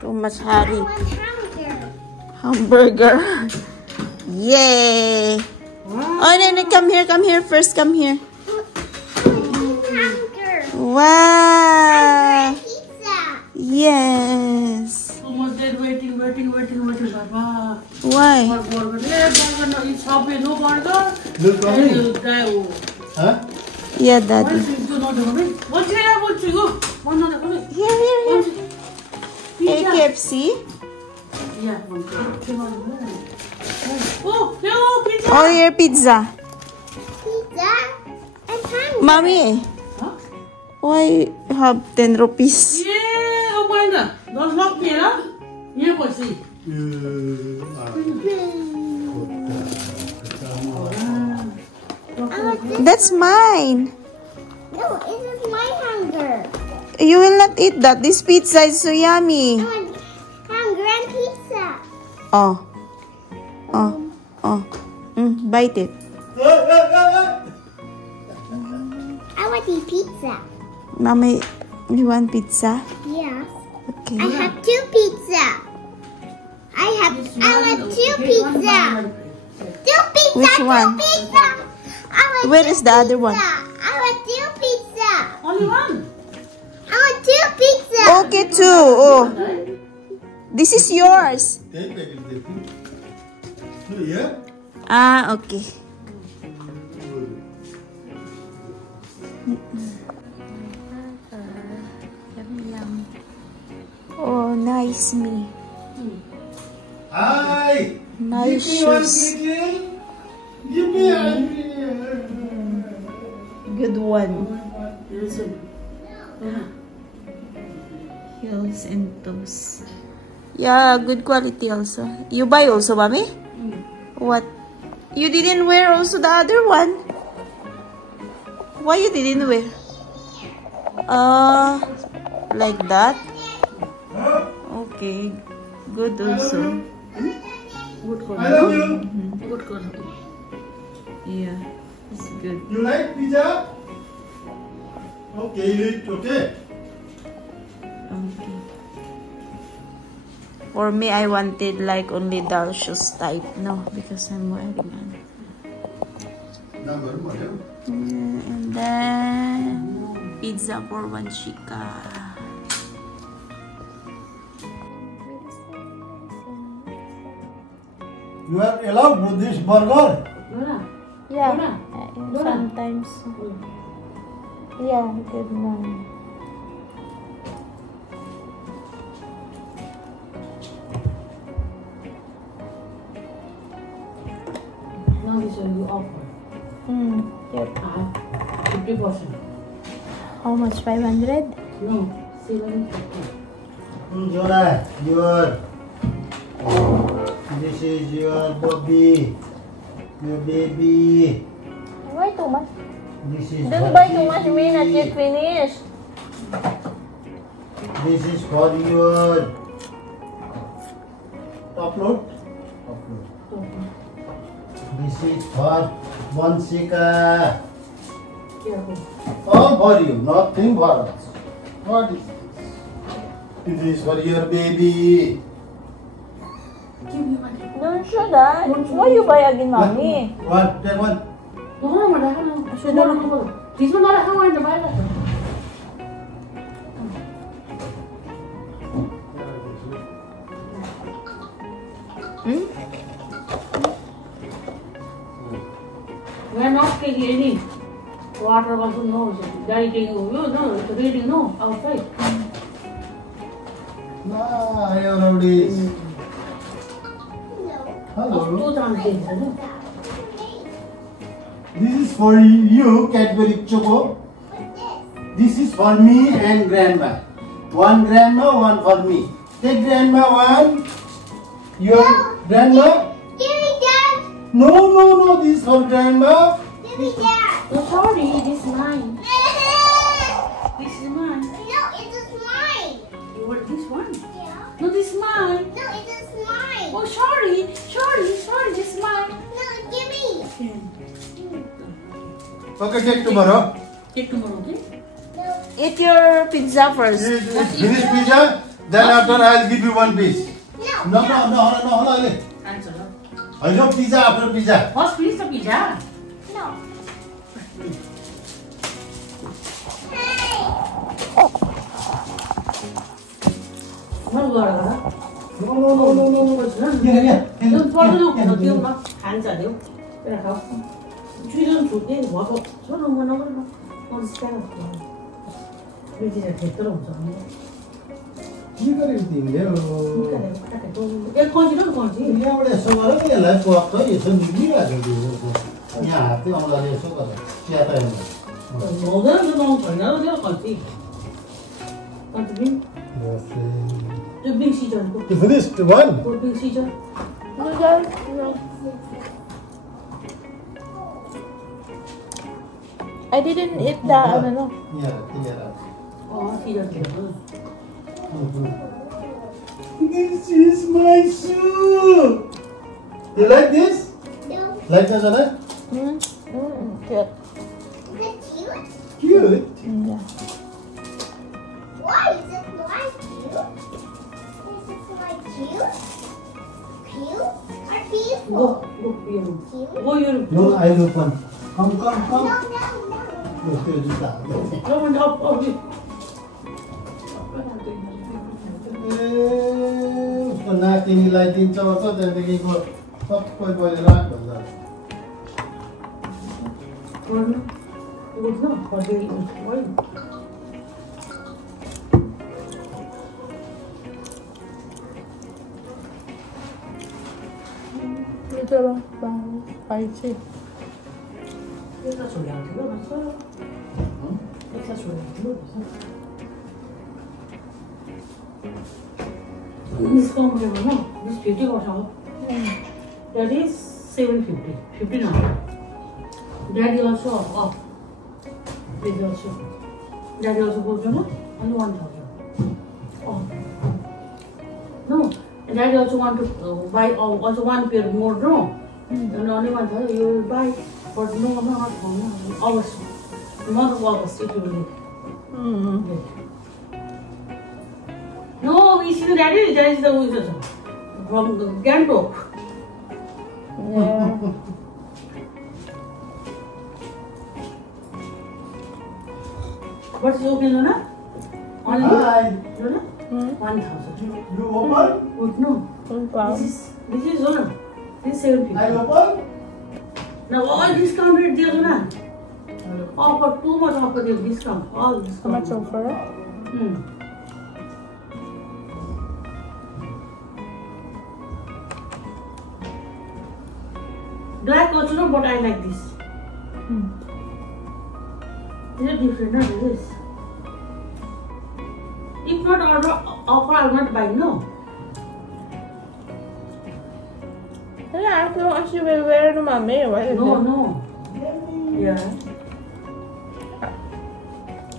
Too much hurry. I want Hamburger. Yay! Oh, no, come here first, come here. hamburger. Wow! Pizza. Yes. Almost there, waiting, Papa. Why? Burger. No, it's happy, no burger. Look for me. Huh? Yeah, Daddy. What's here? What's you go? One other. Here. Hey, KFC. Yeah, one. Oh, hello, pizza. Oh, here, pizza. Pizza. I'm hungry. Mommy, Huh? why you have 10 rupees? Yeah, oh my God. Don't lock me, huh? Here, boy, see. I want this. That's mine. No, it is my hunger. You will not eat that. This pizza is so yummy. I want hunger and pizza. Oh. Bite it. I want to eat pizza. Mommy, you want pizza? Yes. Okay. I have 2 pizza. I want 2 pizza. 2 pizza. Which 2 one? pizza. I want Where 2 is the other one? pizza. I want 2 pizza. Only one. I want 2 pizza. Okay, too. Oh. This is yours. Yeah? Ah, okay. Oh, nice me. Hi! Nice Give me one shoes. pizza. Give me one. Good one. Listen. Heels and toes. Yeah, good quality also. You buy also, mommy? What? You didn't wear also the other one? Why you didn't wear? Like that? Okay. Good also. Good I love you. Good quality. Yeah, it's good. You like pizza? Okay, you eat, okay? Okay. For me, I wanted like only doll shoes type. No, because I'm wearing one. And then pizza for 1 chica. You are allowed with this burger? Yeah, sometimes. Yeah, good one. Now this one you offer. Here. 50%. How much? 500? No, 750. Jonah, this is your Bobby, your baby. Why too much? This is Don't buy too much, may not yet finish. This is for your top load. This is for 1 chica. Careful. All for you, nothing for us. What is this? This is for your baby. Give me money. Don't show that. Why you buy again, mommy? One, take one. No. This one not how I buy that. We are not taking any water also no. Daddy taking no, it's reading no outside. Nah, I already. No. Hello. 2,000. This is for you, Cadbury Choco. This is for me and grandma. One grandma, one for me. Take grandma one. Your grandma? Give me that. No, this is for grandma. Give me that. Oh, sorry, this is mine. This is mine. No, it is mine. You want this one? Yeah. No, this is mine. No, it is mine. Oh, sorry, this is mine. No, give me. Okay, take tomorrow. Take tomorrow, okay? No. Eat your pizza first. Finish pizza. Then after I'll give you one piece. No. Answer. I know pizza after pizza. First piece of pizza. No. No. Yeah. Don't follow no. Hands are there. Children should be what? So no. What's that? Which is a theater of some. You got everything there. Yeah, continue. Yeah, but so what are you like? What are you so busy? Yeah, I think I'm like so good. Yeah, No, there's no another country. Continue. The big season. You finished one? What big season? I didn't eat the ano. Yeah. Oh, season. This is my shoe. You like this? No. Like that, Anna? Cute. Is it Cute. cute? Yeah. Why is it like cute? Is it like cute? Cute or beautiful? Go, you. Cute? Go, you. No, I will open. Come. No. No, up. उसको नातिनी लगाइदिन्छ ओर्छ त्यहाँदेखिको सबै पहिले राख भन्दा Ito lang. Spicy. This comfortable, no? This 50 got out. That is 750. 50 now. Daddy also off. Daddy also. Daddy also goes on only 1,000. Oh. No. Daddy also want to buy also one pair more, no? And only 1,000 you will buy. But no, not August. The month of August it will be. No, we see the daddy. That is the from Gangtok. Yeah. What's your bill, Luna? Only Hi. Luna? 1,000. You open? Good, no. This is Luna. This is 750. I open? Now all discount rate there, Luna. Offer too much offer there, discount. All How discount. much offer? Black also, no, but I like this. Is it different, no? This. If not order offer, I will not buy, no. Yeah, as long as you will wear no, mommy. Why is No, it? no. Yeah.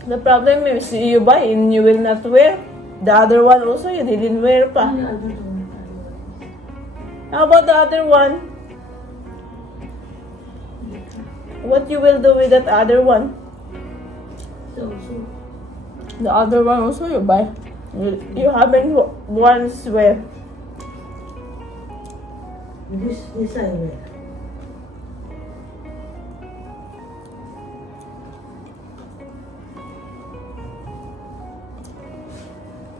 The problem is you buy and you will not wear. The other one also you didn't wear pa. I don't want. How about the other one? What you will do with that other one? So. The other one also you buy. You haven't once wear. This I wear.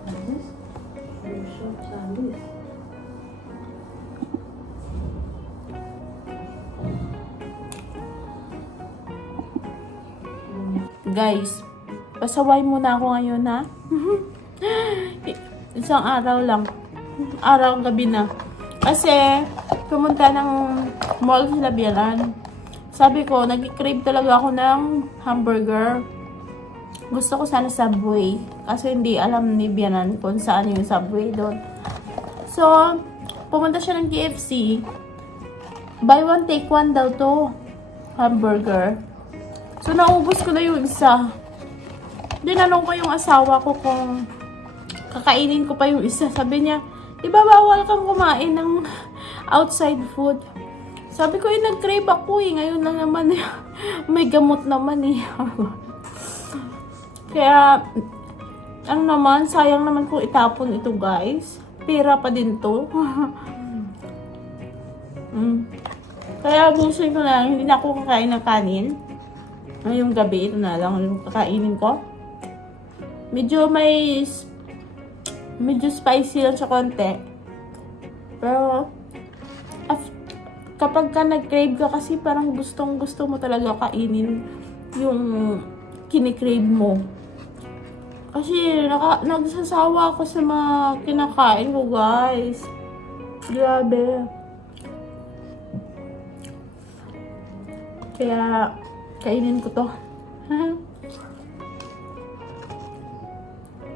Like this. Very short sandals. Guys, pasaway muna ako ngayon ha. Isang araw lang. Araw gabi na. Kasi, pumunta ng mall sila Bialan. Sabi ko, nag-crave talaga ako ng hamburger. Gusto ko sana Subway. Kasi hindi alam ni Bialan kung saan yung Subway doon. So, pumunta siya ng KFC. Buy one, take one daw to. Hamburger. So, naubos ko na yung isa. Dinanong ko yung asawa ko kung kakainin ko pa yung isa. Sabi niya, di ba bawal kang kumain ng outside food? Sabi ko, nag-crave ako eh. Ngayon na naman, may gamot naman eh. Kaya, Ano naman, sayang naman kung itapon ito, guys. Pera pa din to. Kaya busin ko lang, hindi na ako kakain ng kanin. Ngayong gabi, ito na lang yung kakainin ko. Medyo spicy lang siya konti. Pero, kapag ka nag-crave ka kasi parang gustong-gusto mo talaga kainin yung kinikrave mo. Kasi nagsasawa ako sa mga kinakain ko, guys. Grabe. Kaya, kainin ko to.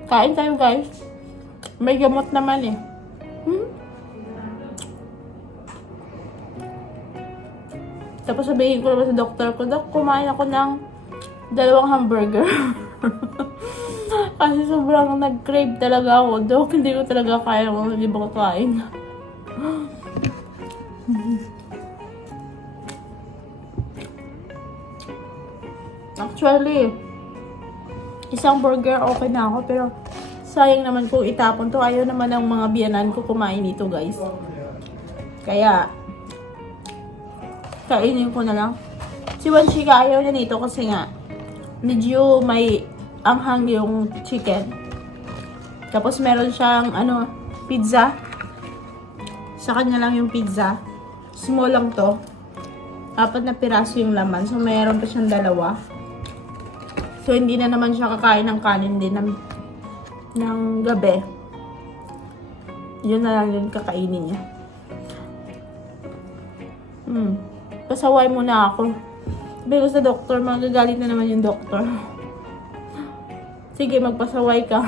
Kain tayo, guys. May gamot naman eh. Tapos sabihin ko naman sa doktor ko, Dok, kumain ako ng 2 hamburger. Kasi sobrang nag-crave talaga ako. Dok, hindi ko talaga kaya kung hindi ba kakain. Actually, isang burger okay na ako, pero sayang naman kung itapon to. Ayaw naman ng mga biyanan ko kumain nito, guys. Kaya, kainin ko na lang. Si Wanchika ayaw niya nito kasi nga, medyo may anghang yung chicken. Tapos meron siyang, pizza. Sa kanya lang yung pizza. Small lang to. 4 na piraso yung laman. So, meron pa siyang 2. So, hindi na naman siya kakain ng kanin din ng gabi. Yun na lang yung kakainin niya. Pasaway muna ako. Pero sa doktor, magagalit na naman yung doktor. Sige, magpasaway ka.